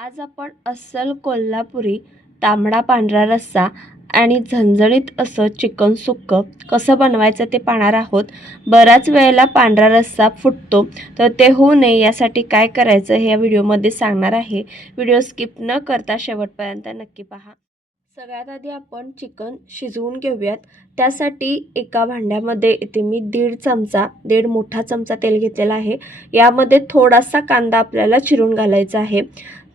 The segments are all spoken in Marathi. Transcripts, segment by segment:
आज आपण अस्सल कोल्हापुरी तांबडा पांढरा रस्सा आणि झणझणीत असं चिकन सुक्कं कसं बनवायचं ते पाहणार आहोत. बऱ्याच वेळेला पांढरा रस्सा फुटतो तर ते होऊ नये यासाठी काय करायचं हे या व्हिडिओमध्ये सांगणार आहे. व्हिडिओ स्किप न करता शेवटपर्यंत नक्की पहा. सगळ्यात आधी आपण चिकन शिजवून घेऊयात. त्यासाठी एका भांड्यामध्ये इथे मी दीड चमचा दीड मोठा चमचा तेल घेतलेला आहे. यामध्ये थोडासा कांदा आपल्याला चिरून घालायचा आहे.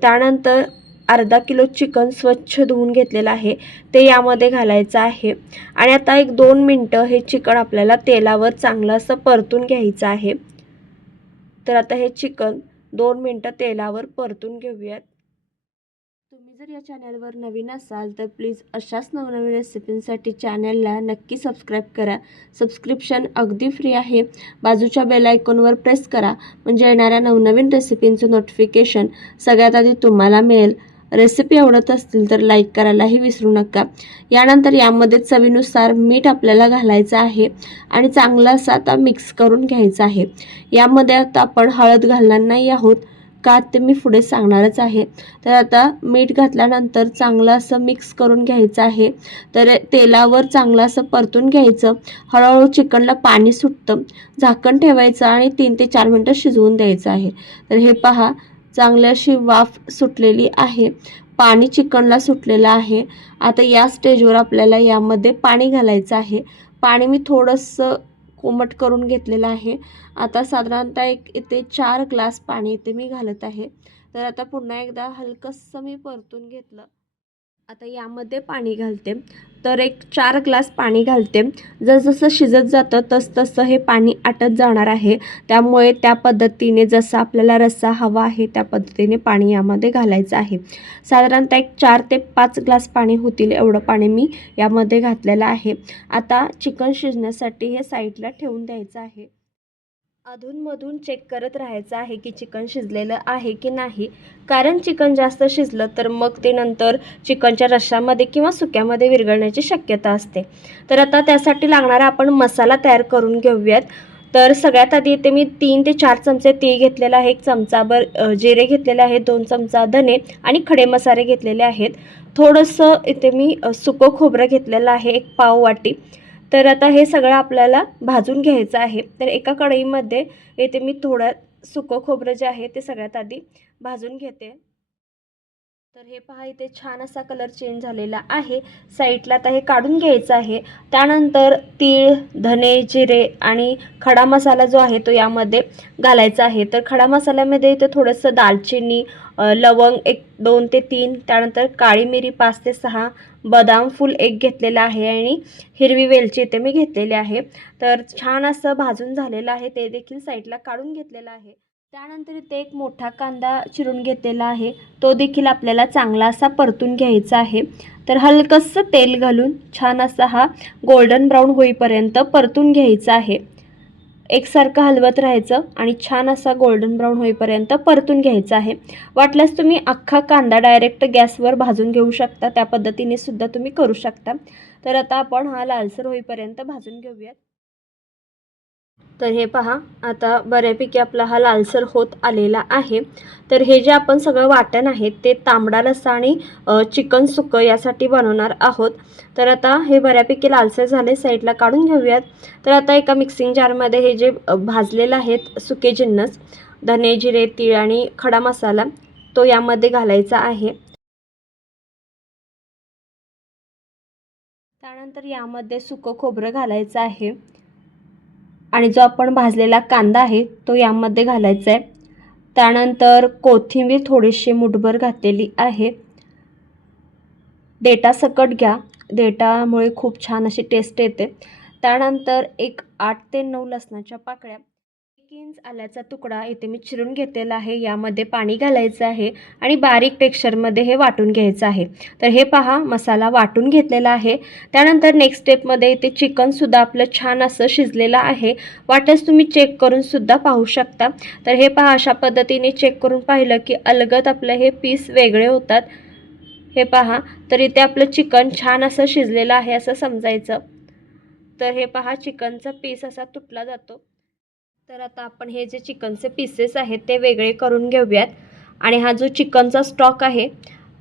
त्यानंतर अर्धा किलो चिकन स्वच्छ धुवून घेतलेलं आहे. ते यामध्ये घालायचं आहे. आणि आता एक दोन मिनटं हे चिकन आपल्याला तेलावर चांगलं असं परतून घ्यायचं आहे. तर आता हे चिकन दोन मिनटं तेलावर परतून घेऊयात. जर या चॅनलवर नवीन असाल तर प्लीज अशाच नवनवीन रेसिपींसाठी चॅनलला नक्की सबस्क्राईब करा. सबस्क्रिप्शन अगदी फ्री आहे. बाजूच्या बेल आयकॉनवर प्रेस करा. म्हणजे येणाऱ्या नवनवीन रेसिपींचं नोटिफिकेशन सगळ्यात आधी तुम्हाला मिळेल. रेसिपी आवडत असतील तर लाईक करायलाही विसरू नका. यानंतर यामध्ये चवीनुसार मीठ आपल्याला घालायचं आहे आणि चांगलं असं आता मिक्स करून घ्यायचं आहे. यामध्ये आता आपण हळद घालणार नाही आहोत. का ते मी पुढे सांगणारच आहे. तर आता मीठ घातल्यानंतर चांगलं असं मिक्स करून घ्यायचं आहे. तर तेलावर चांगलं असं परतून घ्यायचं. हळूहळू चिकनला पाणी सुटतं. झाकण ठेवायचं आणि तीन ते चार मिनटं शिजवून द्यायचं आहे. तर हे पहा चांगली अशी वाफ सुटलेली आहे. पाणी चिकनला सुटलेलं आहे. आता या स्टेजवर आपल्याला यामध्ये पाणी घालायचं आहे. पाणी मी थोडंसं कोमट करून घेतलेलं आहे. आता साधारणतः एक इथे चार ग्लास पाणी इथे मी घालत आहे. तर आता पुन्हा एकदा हलकंसं मी परतून घेतलं. आता यामध्ये पाणी घालते. तर एक चार ग्लास पाणी घालते. जसजसं शिजत जातं तसतसं हे पाणी आटत जाणार आहे. त्यामुळे त्या पद्धतीने जसं आपल्याला रस्सा हवा आहे त्या पद्धतीने पाणी यामध्ये घालायचं आहे. साधारणतः एक चार ते पाच ग्लास पाणी होतील एवढं पाणी मी यामध्ये घातलेलं आहे. आता चिकन शिजण्यासाठी हे साईडला ठेवून द्यायचं आहे. अधूनमधून चेक करत राहायचं आहे की चिकन शिजलेलं आहे की नाही. कारण चिकन जास्त शिजलं तर मग ते नंतर चिकनच्या रश्श्यामध्ये किंवा सुक्यामध्ये विरघळण्याची शक्यता असते. तर आता त्यासाठी लागणारा आपण मसाला तयार करून घेऊयात. तर सगळ्यात आधी इथे मी तीन ते चार चमचे तीळ घेतलेलं आहे. एक चमचाभर जिरे घेतलेले आहेत दोन चमचा धने आणि खडे मसाले घेतलेले आहेत. थोडंसं इथे मी सुकं खोबरं घेतलेलं आहे एक पाव वाटी तर आता हे सगळं आपल्याला भाजून घ्यायचं आहे. तर एका कढईमध्ये येथे मी थोडं सुकं खोबरं जे आहे ते सगळ्यात आधी भाजून घेते. तर हे पहा इथे छान असा कलर चेंज झालेला आहे. साईडला आता हे काढून घ्यायचं आहे. त्यानंतर तीळ धने जिरे आणि खडा मसाला जो आहे तो यामध्ये घालायचा आहे. तर खडा मसाल्यामध्ये इथं थोडंसं दालचिनी लवंग एक दोन ते तीन त्यानंतर काळी मिरी पाच ते सहा बदाम फूल एक घेतलेला आहे आणि हिरवी वेलची इथे मी घेतलेली आहे. तर छान असं भाजून झालेलं आहे. ते देखील साईडला काढून घेतलेलं आहे. त्यानंतर इथे एक मोठा कांदा चिरून घेतलेला आहे. तो देखील आपल्याला चांगला असा परतून घ्यायचा आहे. तर हलकंसं तेल घालून छान असा हा गोल्डन ब्राऊन होईपर्यंत परतून घ्यायचा आहे. एकसारखं हलवत राहायचं आणि छान असा गोल्डन ब्राऊन होईपर्यंत परतून घ्यायचा आहे. वाटल्यास तुम्ही अख्खा कांदा डायरेक्ट गॅसवर भाजून घेऊ शकता. त्या पद्धतीने सुद्धा तुम्ही करू शकता. तर आता आपण हा लालसर होईपर्यंत भाजून घेऊयात. तर हे पहा आता बऱ्यापैकी आपला हा लालसर होत आलेला आहे. तर हे जे आपण सगळं वाटण आहे ते तांबडा रस्सा आणि चिकन सुकं यासाठी बनवणार आहोत. तर आता हे बऱ्यापैकी लालसर झाले साईडला काढून घेऊयात. तर आता एका मिक्सिंग जारमध्ये हे जे भाजलेलं आहेत सुके जिन्नस धने जिरे तीळ आणि खडा मसाला तो यामध्ये घालायचा आहे. त्यानंतर यामध्ये सुकं खोबरं घालायचं आहे. आणि जो आपण भाजलेला कांदा आहे तो यामध्ये घालायचा आहे. त्यानंतर कोथिंबीर थोडीशी मुठभर घातलेली आहे. डेटा सकट घ्या. डेटामुळे खूप छान अशी टेस्ट येते. त्यानंतर एक आठ ते नऊ लसणाच्या पाकळ्या एक इंच आल्याचा तुकडा इथे मी चिरून घेतलेला आहे. यामध्ये पाणी घालायचं आहे आणि बारीक टेक्स्चरमध्ये हे वाटून घ्यायचं आहे. तर हे पहा मसाला वाटून घेतलेला आहे. त्यानंतर नेक्स्ट स्टेपमध्ये इथे चिकनसुद्धा आपलं छान असं शिजलेलं आहे. वाटस तुम्ही चेक करूनसुद्धा पाहू शकता. तर हे पहा अशा पद्धतीने चेक करून पाहिलं की अलगत आपलं हे पीस वेगळे होतात. हे पहा तर इथे आपलं चिकन छान असं शिजलेलं आहे असं समजायचं. तर हे पहा चिकनचा पीस असा तुटला जातो. तर आता आपण हे जे चिकनचे पीसेस आहेत ते वेगळे करून घेऊयात. आणि हा जो चिकनचा स्टॉक आहे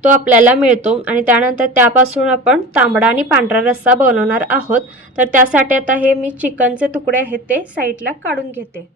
तो आपल्याला मिळतो. आणि त्यानंतर त्यापासून आपण तांबडा आणि पांढरा रस्सा बनवणार आहोत. तर त्यासाठी आता हे मी चिकनचे तुकडे आहेत ते साईडला काढून घेते.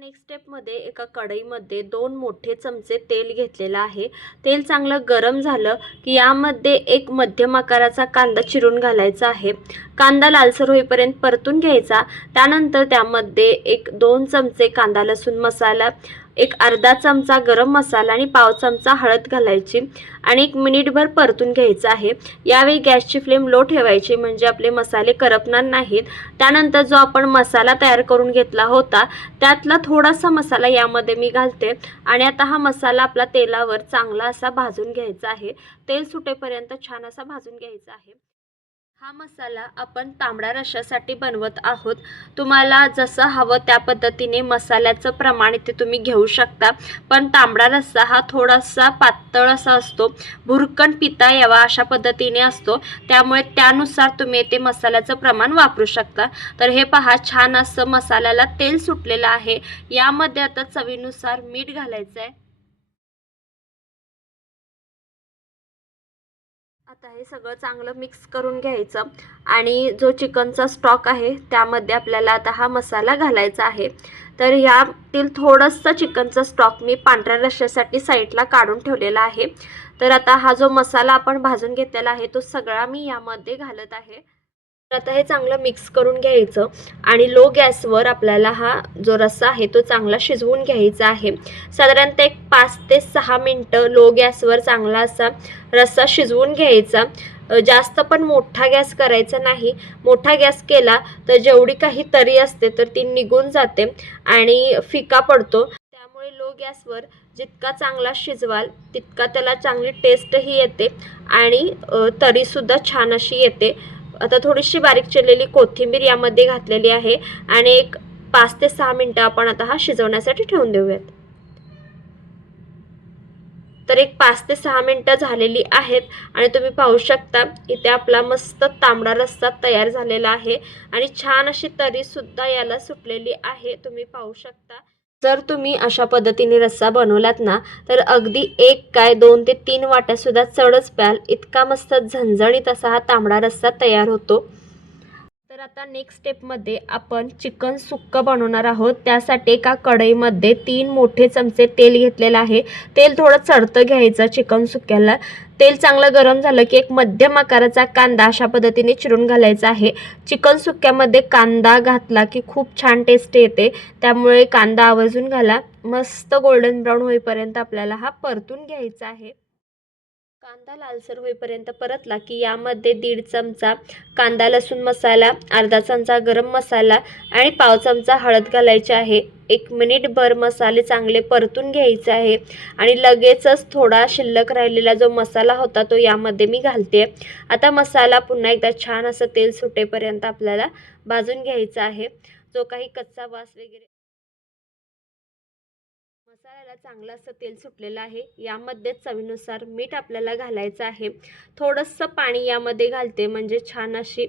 नेक्स्ट स्टेपमध्ये एका कढईमध्ये दोन मोठे चमचे तेल घेतलेलं आहे. तेल चांगलं गरम झालं की यामध्ये एक मध्यम आकाराचा कांदा चिरून घालायचा आहे. कांदा लालसर होईपर्यंत परतून घ्यायचा. त्यानंतर त्यामध्ये एक दोन चमचे कांदा लसूण मसाला एक अर्धा चमचा गरम मसाला आणि पाव चमचा हळद घालायची आणि एक मिनिटभर परतून घ्यायचं आहे. यावेळी गॅसची फ्लेम लो ठेवायची म्हणजे आपले मसाले करपणार नाहीत. त्यानंतर जो आपण मसाला तयार करून घेतला होता त्यातला थोडासा मसाला यामध्ये मी घालते आणि आता हा मसाला आपला तेलावर चांगला असा भाजून घ्यायचा आहे. तेल सुटेपर्यंत छान असा भाजून घ्यायचा आहे. हा मसाला आपण तांबडा रशासाठी बनवत आहोत. तुम्हाला जसं हवं त्या पद्धतीने मसाल्याचं प्रमाण इथे तुम्ही घेऊ शकता. पण तांबडा रस्सा हा थोडासा पातळ असा असतो. भुरकण पिता यावा अशा पद्धतीने असतो. त्यामुळे त्यानुसार तुम्ही ते मसाल्याचं प्रमाण वापरू शकता. तर हे पहा छान असं मसाल्याला तेल सुटलेलं आहे. यामध्ये आता चवीनुसार मीठ घालायचं आहे आता हे सगळं चांगलं मिक्स करून घ्यायचं. आणि जो चिकनचा स्टॉक आहे त्यामध्ये आपल्याला आता हा मसाला घालायचा आहे. तर ह्यातील थोडंसं चिकनचा स्टॉक मी पांढऱ्या रश्श्यासाठी साईडला काढून ठेवलेला आहे. तर आता हा जो मसाला आपण भाजून घेतलेला आहे तो सगळा मी यामध्ये घालत आहे. आता हे चांगलं मिक्स करून घ्यायचं आणि लो गॅसवर आपल्याला हा जो रस्सा आहे तो चांगला शिजवून घ्यायचा आहे. साधारणतः एक पाच ते सहा मिनटं लो गॅसवर चांगला असा रस्सा शिजवून घ्यायचा. जास्त पण मोठा गॅस करायचा नाही. मोठा गॅस केला तर जेवढी काही तरी असते तर ती निघून जाते आणि फिका पडतो. त्यामुळे लो गॅसवर जितका चांगला शिजवाल तितका त्याला चांगली टेस्टही येते आणि तरीसुद्धा छान अशी येते. आता थोडीशी बारीक चिरलेली कोथिंबीर यामध्ये घातलेली आहे आणि एक पाच ते सहा मिनटं आपण आता हा शिजवण्यासाठी ठेवून देऊयात. तर एक पाच ते सहा मिनटं झालेली आहेत आणि तुम्ही पाहू शकता इथे आपला मस्त तांबडा रस्सा तयार झालेला आहे आणि छान अशी तरीसुद्धा याला सुटलेली आहे. तुम्ही पाहू शकता जर तुम्ही अशा पद्धतीने रस्सा बनवलात ना तर अगदी एक काय दोन ते तीन वाट्यासुद्धा चढच प्याल. इतका मस्त झणझणीत असा हा तांबडा रस्सा तयार होतो. तर आता नेक्स्ट स्टेपमध्ये आपण चिकन सुक्कं बनवणार आहोत. त्यासाठी एका कढईमध्ये तीन मोठे चमचे तेल घेतलेलं आहे. तेल थोडं चढतं घ्यायचं चिकन सुक्याला. तेल चांगलं गरम झालं की एक मध्यम आकाराचा कांदा अशा पद्धतीने चिरून घालायचा आहे. चिकन सुक्यामध्ये कांदा घातला की खूप छान टेस्ट येते. त्यामुळे कांदा आवर्जून घाला. मस्त गोल्डन ब्राऊन होईपर्यंत आपल्याला हा परतून घ्यायचा आहे. कांदा लालसर होईपर्यंत परतला की यामध्ये दीड चमचा कांदा लसूण मसाला अर्धा चमचा गरम मसाला आणि पाव चमचा हळद घालायची आहे. एक मिनिटभर मसाले चांगले परतून घ्यायचे आहे आणि लगेचच थोडा शिल्लक राहिलेला जो मसाला होता तो यामध्ये मी घालते. आता मसाला पुन्हा एकदा छान असं तेल सुटेपर्यंत आपल्याला भाजून घ्यायचा आहे. जो काही कच्चा वास वगैरे आपल्याला चांगलं असं तेल सुटलेलं आहे. यामध्ये चवीनुसार मीठ आपल्याला घालायचं आहे. थोडंसं पाणी यामध्ये घालते म्हणजे छान अशी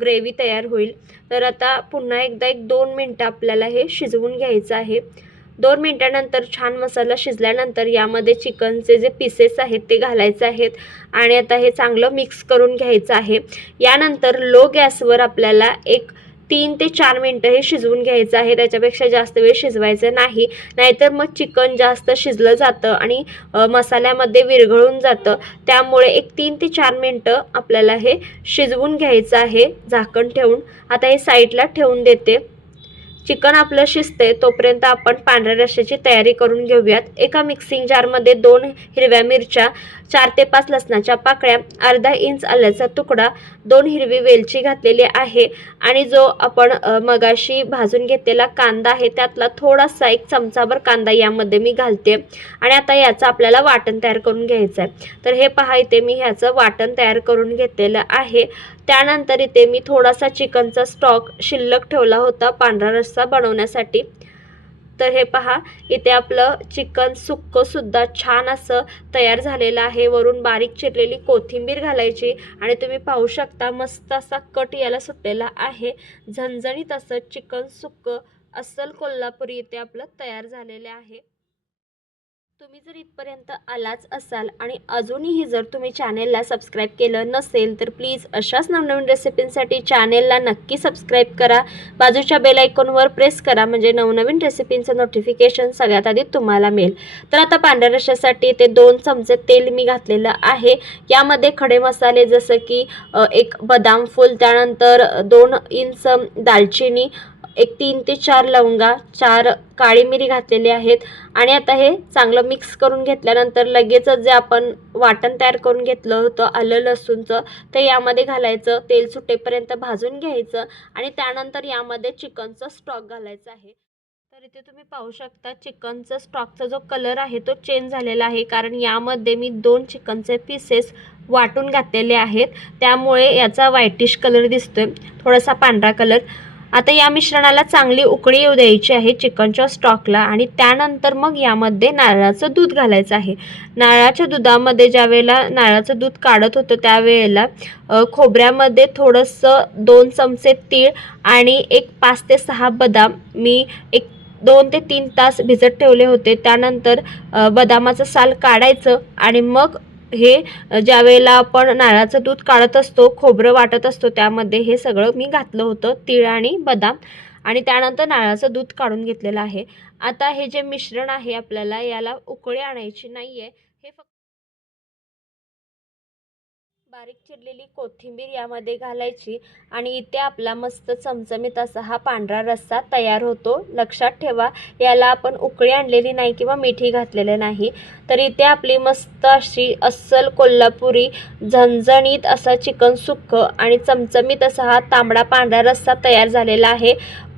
ग्रेव्ही तयार होईल. तर आता पुन्हा एकदा एक दोन मिनटं आपल्याला हे शिजवून घ्यायचं आहे. दोन मिनटानंतर छान मसाला शिजल्यानंतर यामध्ये चिकनचे जे पीसेस आहेत ते घालायचे आहेत. आणि आता हे चांगलं मिक्स करून घ्यायचं आहे. यानंतर लो गॅसवर आपल्याला एक तीन ते चार मिनटं हे शिजवून घ्यायचं आहे. त्याच्यापेक्षा जास्त वेळ शिजवायचं नाही. नाहीतर मग चिकन जास्त शिजलं जातं आणि मसाल्यामध्ये विरघळून जातं. त्यामुळे एक तीन ते चार मिनटं आपल्याला हे शिजवून घ्यायचं आहे. झाकण ठेवून. आता हे साईडला ठेवून देते. चिकन आपलं शिजते तोपर्यंत आपण पांढऱ्या रश्श्याची तयारी करून घेऊयात. एका मिक्सिंग जारमध्ये दोन हिरव्या मिरच्या चार ते पाच लसणाच्या पाकळ्या अर्धा इंच आल्याचा तुकडा दोन हिरवी वेलची घातलेली आहे आणि जो आपण मगाशी भाजून घेतलेला कांदा आहे त्यातला थोडासा एक चमचाभर कांदा यामध्ये मी घालते. आणि आता याचं आपल्याला वाटण तयार करून घ्यायचं आहे तर हे पहा इथे मी ह्याचं वाटण तयार करून घेतलेलं आहे. त्यानंतर इथे मी थोडासा चिकनचा स्टॉक शिल्लक ठेवला होता पांढरा रस्सा बनवण्यासाठी. तर हे पहा इथे आपलं चिकन सुक्कंसुद्धा छान असं तयार झालेलं आहे. वरून बारीक चिरलेली कोथिंबीर घालायची आणि तुम्ही पाहू शकता मस्त असा कट याला सुटलेला आहे. झणझणीत असं चिकन सुक्कं अस्सल कोल्हापुरी इथे आपलं तयार झालेले आहे. तुम्ही जर इथपर्यंत आलाच असाल आणि अजूनही जर तुम्ही चॅनेलला सबस्क्राईब केलं नसेल तर प्लीज अशाच नवनवीन रेसिपींसाठी चॅनेलला नक्की सबस्क्राईब करा. बाजूच्या बेल आयकॉनवर प्रेस करा म्हणजे नवनवीन रेसिपींचं नोटिफिकेशन सगळ्यात आधी तुम्हाला मिळेल. तर आता पांढऱ्या रशासाठी ते दोन चमचे तेल मी घातलेलं आहे. यामध्ये खडे मसाले जसं की एक बदाम फूल त्यानंतर दोन इंच दालचिनी एक तीन ते चार लवंगा चार काळी मिरी घातलेली आहेत. आणि आता हे चांगलं मिक्स करून घेतल्यानंतर लगेचच जे आपण वाटण तयार करून घेतलं होतं आलं लसूणचं ते यामध्ये घालायचं तेल सुटेपर्यंत भाजून घ्यायचं आणि त्यानंतर यामध्ये चिकनचा स्टॉक घालायचा आहे. तर इथे तुम्ही पाहू शकता चिकनचा स्टॉकचा जो कलर आहे तो चेंज झालेला आहे. कारण यामध्ये मी दोन चिकनचे पीसेस वाटून घातलेले आहेत. त्यामुळे याचा व्हायटिश कलर दिसतोय. थोडासा पांढरा कलर आता या मिश्रणाला चांगली उकळी येऊ द्यायची आहे चिकनच्या स्टॉकला आणि त्यानंतर मग यामध्ये नारळाचं दूध घालायचं आहे. नारळाच्या दुधामध्ये ज्या वेळेला नारळाचं दूध काढत होतं त्यावेळेला खोबऱ्यामध्ये थोडंसं दोन चमचे तीळ आणि एक पाच ते सहा बदाम मी एक दोन ते तीन तास भिजत ठेवले होते. त्यानंतर बदामाचं साल काढायचं आणि मग हे ज्या वेळेला आपण नारळाचं दूध काढत असतो खोबरं वाटत असतो त्यामध्ये हे सगळं मी घातलं होतं तीळ आणि बदाम. आणि त्यानंतर नारळाचं दूध काढून घेतलेलं आहे. आता हे जे मिश्रण आहे आपल्याला याला उकळी आणायची नाही आहे हे फक्त बारीक चिरलेली कोथिंबीर यामध्ये घालायची आणि इथे आपला मस्त चमचमीत असा हा पांढरा रस्सा तयार होतो. लक्षात ठेवा याला आपण उकळी आणलेली नाही किंवा मिठी घातलेले नाही. तर इथे आपली मस्त अशी अस्सल कोल्हापुरी झणझणीत असा चिकन सुक्क आणि चमचमीत असा हा तांबडा पांढरा रस्सा तयार झालेला आहे.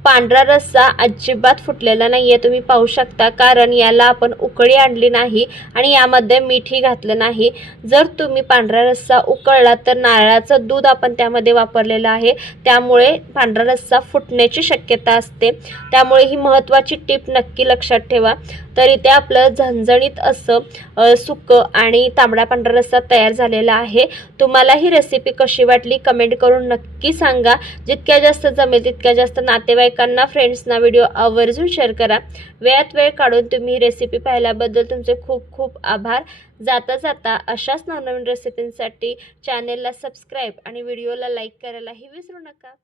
पांढरा रस्सा अजिबात फुटलेला नाही आहे तुम्ही पाहू शकता कारण याला आपण उकळी आणली नाही आणि यामध्ये मीठही घातलं नाही. जर तुम्ही पांढरा रस्सा उकळला तर नारळाचं दूध आपण त्यामध्ये वापरलेलं आहे. त्यामुळे पांढरा रस्सा फुटण्याची शक्यता असते. त्यामुळे ही महत्त्वाची टीप नक्की लक्षात ठेवा. तर इथे आपलं झणझणीत असं सुकं आणि तांबडा पांढरा रस्सा तयार झालेला आहे. तुम्हाला ही रेसिपी कशी वाटली कमेंट करून नक्की सांगा. जितक्या जास्त जमेल तितक्या जास्त नातेवाईक नातेवाईकांना फ्रेंड्सना व्हिडिओ आवर्जून शेअर करा. वेळात वेळ काढून तुम्ही ही रेसिपी पाहिल्याबद्दल तुमचे खूप खूप आभार. जाता जाता अशाच नवनवीन रेसिपींसाठी चॅनेलला सबस्क्राईब आणि व्हिडिओला लाईक करायलाही विसरू नका.